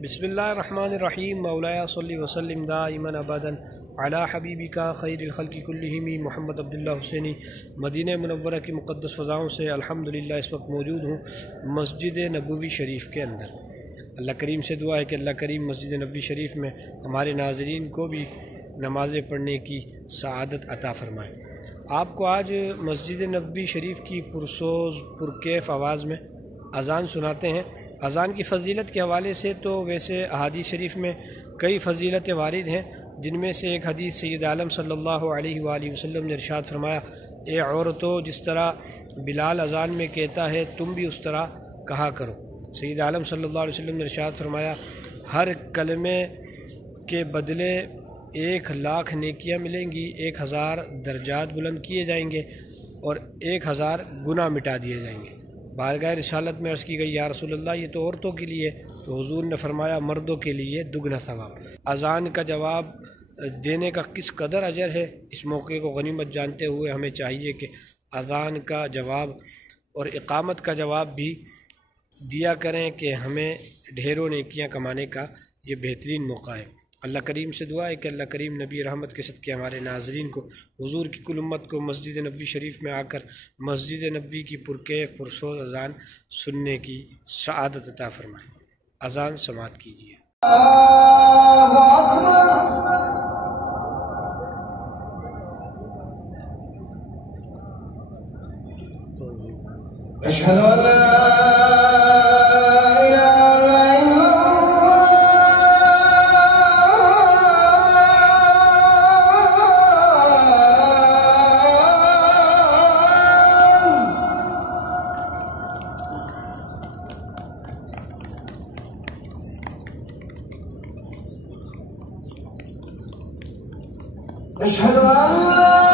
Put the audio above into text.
بسم اللہ الرحمن الرحیم مولایا صلی وسلم دائما ابدا علی حبیبکا خیر الخلق کلہم محمد عبداللہ حسینی۔ مدینہ منورہ کی مقدس فضاؤں سے الحمدللہ اس وقت موجود ہوں مسجد نبوی شریف کے اندر۔ اللہ کریم سے دعا ہے کہ اللہ کریم مسجد نبوی شریف میں ہمارے ناظرین کو بھی نمازیں پڑھنے کی سعادت عطا فرمائے۔ آپ کو آج مسجد نبوی شریف کی پرسوز پرکیف آواز میں اذان سناتے ہیں۔ اذان کی فضیلت کے حوالے سے تو ویسے احادیث شریف میں کئی فضیلتیں وارد ہیں، جن میں سے ایک حدیث سید عالم صلی اللہ علیہ وآلہ وسلم نے ارشاد فرمایا، اے عورتوں، جس طرح بلال اذان میں کہتا ہے تم بھی اس طرح کہا کرو۔ سید عالم صلی اللہ علیہ وسلم نے ارشاد فرمایا، ہر کلمے کے بدلے 1,00,000 نیکیاں ملیں گی، 1,000 درجات بلند کیے جائیں گے اور 1,000 گناہ مٹا دیے جائیں گے۔ بارگاہ رسالت میں عرض کی گئی، یا رسول اللہ یہ تو عورتوں کے لیے، تو حضور نے فرمایا مردوں کے لیے دگنا ثواب۔ اذان کا جواب دینے کا کس قدر اجر ہے، اس موقع کو غنیمت جانتے ہوئے ہمیں چاہیے کہ اذان کا جواب اور اقامت کا جواب بھی دیا کریں کہ ہمیں ڈھیروں نیکیاں کمانے کا یہ بہترین موقع ہے۔ اللہ کریم سے دعا ہے کہ اللہ کریم نبی رحمت کے صدقے ہمارے ناظرین کو، حضور کی کل امت کو مسجد نبوی شریف میں آ کر مسجد نبوی کی پرکیف پرسوز اذان سننے کی سعادت عطا فرمائے۔ اذان سماعت کیجیے۔ اشہد ان لا اشہد ان لا